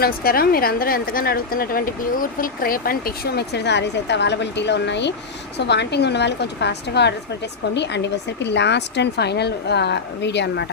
నమస్కారం. మీరు అందరూ ఎంతగానో అడుగుతున్నటువంటి beautiful crepe and tissue mixer sarees అయితే అవైలబిలిటీలో ఉన్నాయి. సో వాంటింగ్ ఉన్న వాళ్ళు కొంచెం ఫాస్ట్గా ఆర్డర్స్ పెట్టేసుకోండి. అండ్ ఇవసరికి లాస్ట్ అండ్ ఫైనల్ వీడియో అనమాట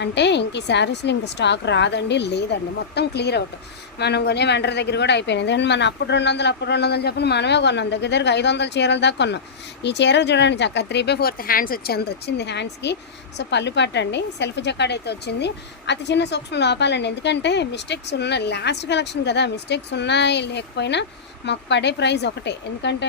అంటే ఇంక ఈ శారీస్లో ఇంక స్టాక్ రాదండి లేదండి. మొత్తం క్లియర్ అవుట్. మనం కొనే వెంటర్ దగ్గర కూడా అయిపోయింది. ఎందుకంటే మనం అప్పుడు రెండు వందలు అప్పుడు రెండు వందలు చెప్పిన మనమే కొన్నాం. దగ్గర దగ్గర ఐదు వందల చీరలు దాకా కొన్నాం. ఈ చీర చూడండి చక్క త్రీ బై ఫోర్త్ హ్యాండ్స్ వచ్చేంత వచ్చింది హ్యాండ్స్కి. సో పళ్ళు పట్టండి సెల్ఫ్ జకాడ్ అయితే వచ్చింది. అతి చిన్న సూక్ష్మ లోపాలండి. ఎందుకంటే మిస్టేక్స్ ఉన్నాయి లాస్ట్ కలెక్షన్ కదా మిస్టేక్స్ ఉన్నాయి లేకపోయినా మాకు పడే ప్రైస్ ఒకటే. ఎందుకంటే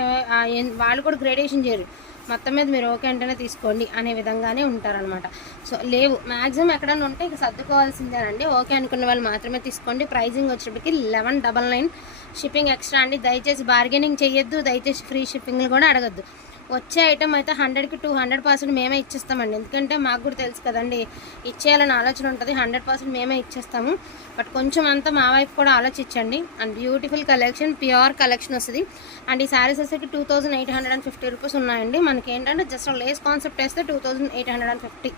వాళ్ళు కూడా గ్రేడేషన్ చేయరు. మొత్తం మీద మీరు ఓకే అంటేనే తీసుకోండి అనే విధంగానే ఉంటారనమాట సో లేవు. మ్యాక్సిమం ఎక్కడైనా ఉంటే ఇక సర్దుకోవాల్సిందేనండి ఓకే అనుకున్న వాళ్ళు మాత్రమే తీసుకోండి. ప్రైజింగ్ వచ్చేటప్పటికి eleven double nine. Shipping extra అండి. దయచేసి బార్గెనింగ్ చేయొద్దు దయచేసి ఫ్రీ షిప్పింగ్లు కూడా అడగద్దు. వచ్చే ఐటమ్ అయితే హండ్రెడ్కి టూ హండ్రెడ్ పర్సెంట్ మేమే ఇచ్చేస్తామండి. ఎందుకంటే మాకు కూడా తెలుసు కదండి ఇచ్చేయాలని ఆలోచన ఉంటుంది హండ్రెడ్ పర్సెంట్ మేమే ఇచ్చేస్తాము. బట్ కొంచెం అంతా మా వైపు కూడా ఆలోచించండి. And beautiful collection pure collection వస్తుంది. అండ్ ఈ శారీస్ వచ్చేసి two thousand eight hundred and fifty rupees ఉన్నాయండి. మనకి ఏంటంటే జస్ట్ లేస్ కాన్సెప్ట్ వేస్తే two thousand eight hundred and fifty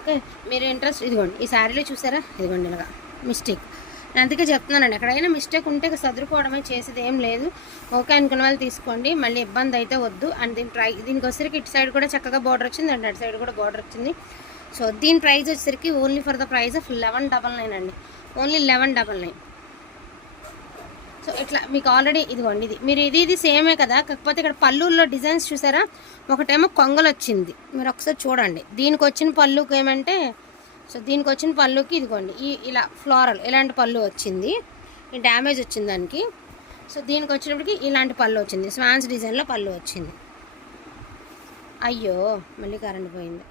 okay మీరు ఇంట్రెస్ట్ ఇదిగోండి ఈ శారీలో చూసారా? ఇదిగోండి ఇలాగా మిస్టేక్ నేను అందుకే చెప్తున్నానండి. ఎక్కడైనా మిస్టేక్ ఉంటే సదురుకోవడమే చేసేది ఏం లేదు. ఓకే అనుకున్న వాళ్ళు తీసుకోండి. మళ్ళీ ఇబ్బంది అయితే వద్దు. అండ్ దీని ప్రై దీనికి వచ్చేసరికి ఇటు సైడ్ కూడా చక్కగా బార్డర్ వచ్చింది. అండ్ అటు సైడ్ కూడా బార్డర్ వచ్చింది. సో దీని ప్రైస్ వచ్చేసరికి only for the price of eleven double nine అండి. Only eleven double nine so ఇట్లా మీకు ఆల్రెడీ ఇదిగోండి ఇది. మీరు ఇది ఇది సేమే కదా. కాకపోతే ఇక్కడ పళ్ళుల్లో డిజైన్స్ చూసారా? ఒకటేమో కొంగలు వచ్చింది మీరు ఒకసారి చూడండి. దీనికి వచ్చిన పళ్ళుకి ఏమంటే సో దీనికి వచ్చిన పళ్ళుకి ఇదిగోండి ఈ ఇలా ఫ్లోరల్ ఇలాంటి పళ్ళు వచ్చింది. ఈ డ్యామేజ్ వచ్చింది దానికి. సో దీనికి వచ్చినప్పటికి ఇలాంటి పళ్ళు వచ్చింది. స్వాన్స్ డిజైన్లో పళ్ళు వచ్చింది. అయ్యో మళ్ళీ కరెంట్ పోయింది.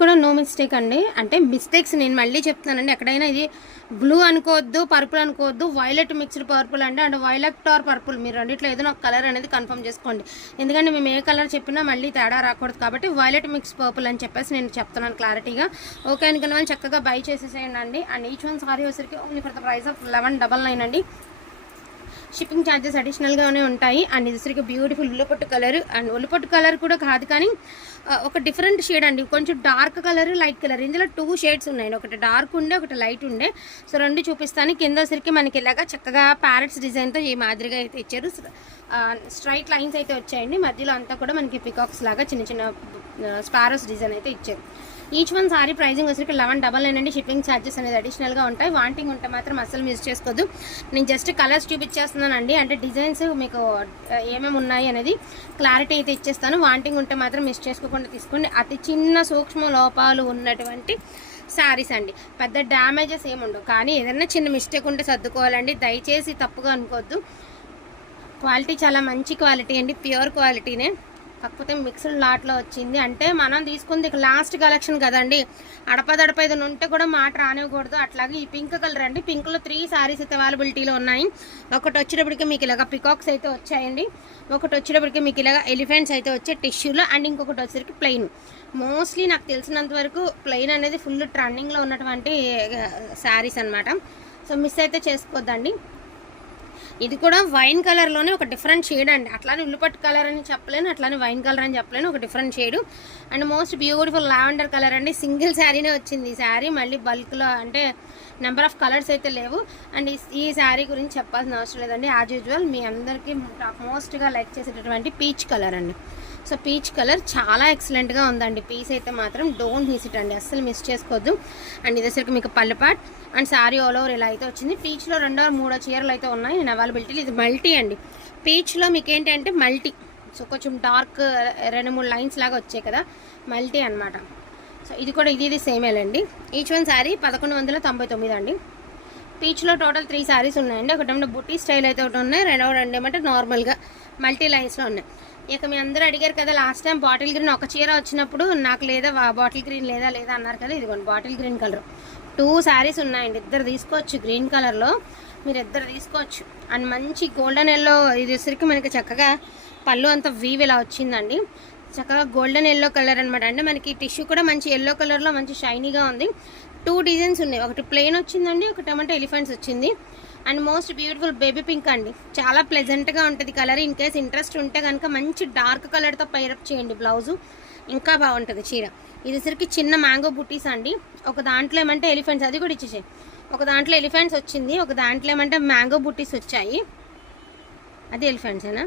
కూడా నో మిస్టేక్ అండి. అంటే మిస్టేక్స్ నేను మళ్ళీ చెప్తున్నానండి. ఎక్కడైనా ఇది బ్లూ అనుకోవద్దు పర్పుల్ అనుకోవద్దు వైలెట్ మిక్స్డ్ పర్పుల్ అండి. అండ్ వైలెట్ ఆర్ పర్పుల్ మీరు రెండిట్లో ఏదైనా ఒక కలర్ అనేది కన్ఫర్మ్ చేసుకోండి. ఎందుకంటే మేము ఏ కలర్ చెప్పినా మళ్ళీ తేడా రాకూడదు కాబట్టి వైలెట్ మిక్స్ పర్పుల్ అని చెప్పేసి నేను చెప్తున్నాను క్లారిటీగా. ఓకే అనుకున్న వాళ్ళు చక్కగా బై చేసేసేయండి అండి. అండ్ ఈచ్ వన్ సారీ వచ్చరికి only for the price of eleven double nine అండి. షిప్పింగ్ ఛార్జెస్ అడిషనల్గానే ఉంటాయి. అండ్ ఇది బ్యూటిఫుల్ ఉల్లపొట్టు కలర్ అండ్ ఉల్లిపొట్టు కలర్ కూడా కాదు కానీ ఒక డిఫరెంట్ షేడ్ అండి. కొంచెం డార్క్ కలర్ లైట్ కలర్ ఇందులో టూ షేడ్స్ ఉన్నాయి ఒకటి డార్క్ ఉండే ఒకటి లైట్ ఉండే. సో రెండు చూపిస్తాను. కింద సరికి మనకి ఇలాగా చక్కగా ప్యారెట్స్ డిజైన్తో ఈ మాదిరిగా అయితే ఇచ్చారు. స్ట్రైట్ లైన్స్ అయితే వచ్చాయండి. మధ్యలో అంతా కూడా మనకి పికాక్స్ లాగా చిన్న చిన్న స్పారోస్ డిజైన్ అయితే ఇచ్చారు. ఈచ్ వన్ సారీ ప్రైజింగ్ వచ్చరికి లెవెన్ డబల్ నైన్ అండి. షిప్పింగ్ ఛార్జెస్ అనేది అడిషనల్గా ఉంటాయి. వాంటింగ్ ఉంటే మాత్రం అస్సలు మిస్ చేసుకోవద్దు నేను జస్ట్ కలర్స్ చూపించేస్తున్నానండి అంటే డిజైన్స్ మీకు ఏమేమి ఉన్నాయి అనేది క్లారిటీ అయితే ఇచ్చేస్తాను. వాంటింగ్ ఉంటే మాత్రం మిస్ చేసుకోకుండా తీసుకోండి. అతి చిన్న సూక్ష్మ లోపాలు ఉన్నటువంటి శారీస్ అండి. పెద్ద డ్యామేజెస్ ఏముండవు కానీ ఏదైనా చిన్న మిస్టేక్ ఉంటే సర్దుకోవాలండి. దయచేసి తప్పుగా అనుకోవద్దు. క్వాలిటీ చాలా మంచి క్వాలిటీ అండి. ప్యూర్ క్వాలిటీనే కాకపోతే మిక్స్డ్ లాట్లో వచ్చింది. అంటే మనం తీసుకుంది లాస్ట్ కలెక్షన్ కదండి. అడపదడపైదు ఉంటే కూడా మాట రానివ్వకూడదు. అట్లాగే ఈ పింక్ కలర్ అండి. పింక్లో త్రీ శారీస్ అయితే అవైలబిలిటీలో ఉన్నాయి. ఒకటి వచ్చేటప్పటికి మీకు ఇలాగ పికాక్స్ అయితే వచ్చాయండి. ఒకటి వచ్చేటప్పటికి మీకు ఇలాగ ఎలిఫెంట్స్ అయితే వచ్చే టిష్యూలో అండ్ ఇంకొకటి వచ్చేసరికి ప్లెయిన్ మోస్ట్లీ నాకు తెలిసినంత వరకు ప్లెయిన్ అనేది ఫుల్ ట్రెండింగ్లో ఉన్నటువంటి శారీస్ అన్నమాట. సో మిస్ అయితే చేసుకోవద్దండి ఇది కూడా వైన్ కలర్లోనే ఒక డిఫరెంట్ షేడ్ అండి. అట్లానే ఉల్లిపట్టు కలర్ అని చెప్పలేను అట్లానే వైన్ కలర్ అని చెప్పలేను ఒక different shade. And most beautiful lavender colour అండి. సింగిల్ శారీనే వచ్చింది ఈ శారీ. మళ్ళీ బల్క్లో అంటే నెంబర్ ఆఫ్ కలర్స్ అయితే లేవు. అండ్ ఈ- శారీ గురించి చెప్పాల్సిన అవసరం లేదండి. యాజ్ యూజువల్ మీ అందరికీ మోస్ట్గా లైక్ చేసేటటువంటి పీచ్ కలర్ అండి. సో పీచ్ కలర్ చాలా ఎక్సలెంట్గా ఉందండి. పీస్ అయితే మాత్రం డోంట్ మిస్ ఇట్ అండి. అస్సలు మిస్ చేసుకోవద్దు. అండ్ ఇదేసరికి మీకు పల్లెపాట్ అండ్ సారీ ఆల్ ఓవర్ ఇలా అయితే వచ్చింది. పీచ్లో రెండో మూడో చీరలు అయితే ఉన్నాయి. నేను అవైలబిలిటీ ఇది మల్టీ అండి. పీచ్లో మీకు ఏంటంటే మల్టీ సో కొంచెం డార్క్ రెండు మూడు లైన్స్ లాగా వచ్చాయి కదా. మల్టీ అనమాట సో ఇది కూడా ఇది ఇది సేమేలండి ఈచ్ వన్ శారీ పదకొండు వందల తొంభై తొమ్మిది అండి. పీచ్లో టోటల్ త్రీ శారీస్ ఉన్నాయండి. ఒకటి ఏమంటే బుట్టి స్టైల్ అయితే ఒకటి ఉన్నాయి. రెండవ రెండు ఏమంటే నార్మల్గా మల్టీ లైన్స్లో ఉన్నాయి. ఇక మీ అందరూ అడిగారు కదా లాస్ట్ టైం బాటిల్ గ్రీన్ ఒక చీర వచ్చినప్పుడు నాకు లేదా బాటిల్ గ్రీన్ లేదా లేదా అన్నారు కదా ఇదిగోండి bottle green colour two sarees ఉన్నాయండి ఇద్దరు తీసుకోవచ్చు గ్రీన్ కలర్లో మీరు ఇద్దరు తీసుకోవచ్చు. అండ్ మంచి గోల్డెన్ ఎల్లో ఇది వచ్చరికి మనకి చక్కగా పళ్ళు అంతా వీవ్ ఇలా వచ్చిందండి. చక్కగా గోల్డెన్ ఎల్లో కలర్ అనమాట అంటే మనకి టిష్యూ కూడా మంచి ఎల్లో కలర్లో మంచి షైనీగా ఉంది. టూ డిజైన్స్ ఉన్నాయి. ఒకటి ప్లెయిన్ వచ్చిందండి ఒకటి ఏమంటే ఎలిఫెంట్స్ వచ్చింది. And most beautiful baby pink అండి. చాలా ప్లెజెంట్గా ఉంటుంది కలర్. ఇన్ కేస్ ఇంట్రెస్ట్ ఉంటే కనుక మంచి డార్క్ కలర్తో పైరప్ చేయండి బ్లౌజు. ఇంకా బాగుంటుంది చీర. ఇది సరికి చిన్న మ్యాంగో బుటీస్ అండి. ఒక దాంట్లో ఏమంటే ఎలిఫెంట్స్ అది కూడా ఇచ్చేసాయి. ఒక దాంట్లో ఎలిఫెంట్స్ వచ్చింది ఒక దాంట్లో ఏమంటే మ్యాంగో బుటీస్ వచ్చాయి. అది ఎలిఫెంట్సేనా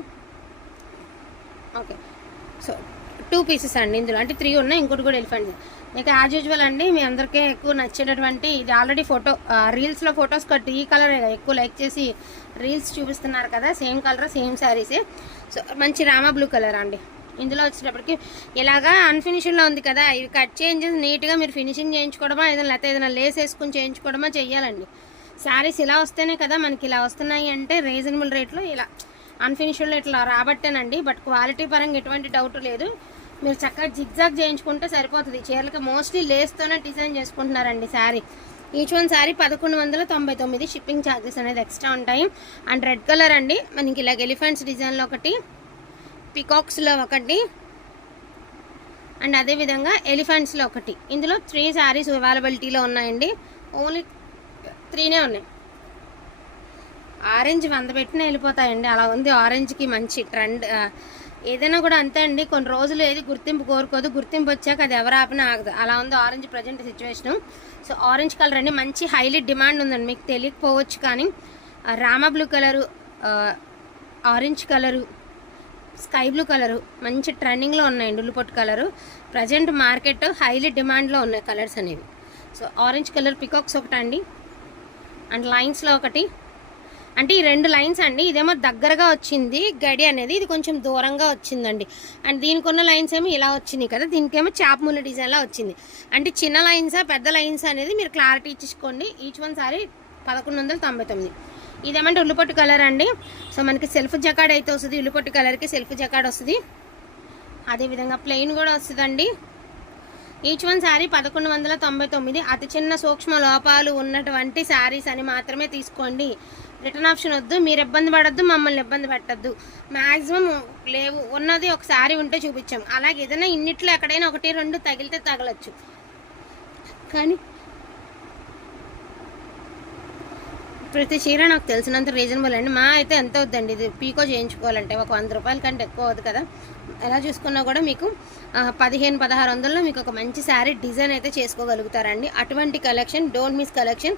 ఓకే. సో టూ పీసెస్ అండి ఇందులో. అంటే త్రీ ఉన్నాయి ఇంకోటి కూడా ఎలిఫెంట్స్. ఇక యాజ్ యూజువల్ అండి మీ అందరికీ ఎక్కువ నచ్చేటటువంటి ఇది ఆల్రెడీ ఫోటో రీల్స్లో ఫొటోస్ కట్టి ఈ కలర్ ఎక్కువ లైక్ చేసి రీల్స్ చూపిస్తున్నారు కదా సేమ్ కలర్ సేమ్ శారీసే సో మంచి రామా బ్లూ కలర్ అండి. ఇందులో వచ్చేటప్పటికి ఇలాగా అన్ఫినిషింగ్లో ఉంది కదా ఇవి కట్ చేంజెస్ నీట్గా మీరు ఫినిషింగ్ చేయించుకోవడమా ఏదైనా లేకపోతే ఏదైనా లేస్ వేసుకుని చేయించుకోవడమా చెయ్యాలండి. శారీస్ ఇలా వస్తేనే కదా మనకి ఇలా వస్తున్నాయి అంటే రీజనబుల్ రేట్లో ఇలా అన్ఫినిషింగ్లో ఇట్లా రాబట్టేనండి బట్ క్వాలిటీ పరంగా ఎటువంటి డౌట్ లేదు. మీరు చక్కగా జిగ్జాగ్ చేయించుకుంటే సరిపోతుంది. చీరలకి మోస్ట్లీ లేస్తోనే డిజైన్ చేసుకుంటున్నారండి శారీ. ఈచ్ వన్ శారీ పదకొండు వందల తొంభై తొమ్మిది షిప్పింగ్ ఛార్జెస్ అనేది ఎక్స్ట్రా ఉంటాయి. అండ్ రెడ్ కలర్ అండి. మనకి ఇలాగ ఎలిఫెంట్స్ డిజైన్లో ఒకటి పికాక్స్లో ఒకటి అండ్ అదేవిధంగా ఎలిఫెంట్స్లో ఒకటి. ఇందులో త్రీ శారీస్ అవైలబిలిటీలో ఉన్నాయండి. ఓన్లీ త్రీనే ఉన్నాయి. ఆరెంజ్ వంద పెట్టిన వెళ్ళిపోతాయండి. అలా ఉంది. ఆరెంజ్కి మంచి ట్రెండ్ ఏదైనా కూడా అంతే అండి. కొన్ని రోజులు ఏది గుర్తింపు కోరుకోదు. గుర్తింపు వచ్చాక అది ఎవరు ఆపినా ఆగదు. అలా ఉంది orange present situation so orange colour అండి. మంచి హైలీ డిమాండ్ ఉందండి. మీకు తెలియకపోవచ్చు కానీ Rama Rama blue colour orange colour sky blue colour మంచి ట్రెండింగ్లో ఉన్నాయండి ఉల్లిపొట్టు కలరు ప్రజెంట్ మార్కెట్ హైలీ డిమాండ్లో ఉన్నాయి కలర్స్ అనేవి. సో ఆరెంజ్ కలర్ పికాక్స్ ఒకటండి. అండ్ లైన్స్లో ఒకటి. అంటే ఈ రెండు లైన్స్ అండి ఇదేమో దగ్గరగా వచ్చింది గడి అనేది ఇది కొంచెం దూరంగా వచ్చిందండి. అండ్ దీనికి ఉన్న లైన్స్ ఏమో ఇలా వచ్చినాయి కదా దీనికేమో చాపముల డిజైన్లా వచ్చింది. అంటే చిన్న లైన్సా పెద్ద లైన్స్ అనేది మీరు క్లారిటీ ఇచ్చుకోండి ఈచ్ వన్ సారీ పదకొండు వందల తొంభై తొమ్మిది. ఇదేమంటే ఉల్లిపొట్టు కలర్ అండి. సో మనకి సెల్ఫ్ జకాడ్ అయితే వస్తుంది ఉల్లిపొట్టు కలర్కి సెల్ఫ్ జకాడ్ వస్తుంది. అదేవిధంగా ప్లెయిన్ కూడా వస్తుందండి. ఈచ్ వన్ శారీ పదకొండు వందల తొంభై తొమ్మిది. అతి చిన్న సూక్ష్మ లోపాలు ఉన్నటువంటి శారీస్ అని మాత్రమే తీసుకోండి. రిటర్న్ ఆప్షన్ వద్దు మీరు ఇబ్బంది పడద్దు మమ్మల్ని ఇబ్బంది పెట్టద్దు. మ్యాక్సిమం లేవు ఉన్నది ఒక శారీ ఉంటే చూపించాం. అలాగే ఏదైనా ఇన్నిట్లో ఎక్కడైనా ఒకటి రెండు తగిలితే తగలచ్చు. కానీ ప్రతి చీర నాకు తెలిసినంత రీజనబుల్ అండి. మా అయితే ఎంత అవుద్దండి ఇది పీకో చేయించుకోవాలంటే ఒక వంద రూపాయల కంటే ఎక్కువ అవుతుంది కదా. ఎలా చూసుకున్నా కూడా మీకు పదిహేను పదహారు వందల్లో మీకు ఒక మంచి శారీ డిజైన్ అయితే చేసుకోగలుగుతారండి. అటువంటి collection don't miss collection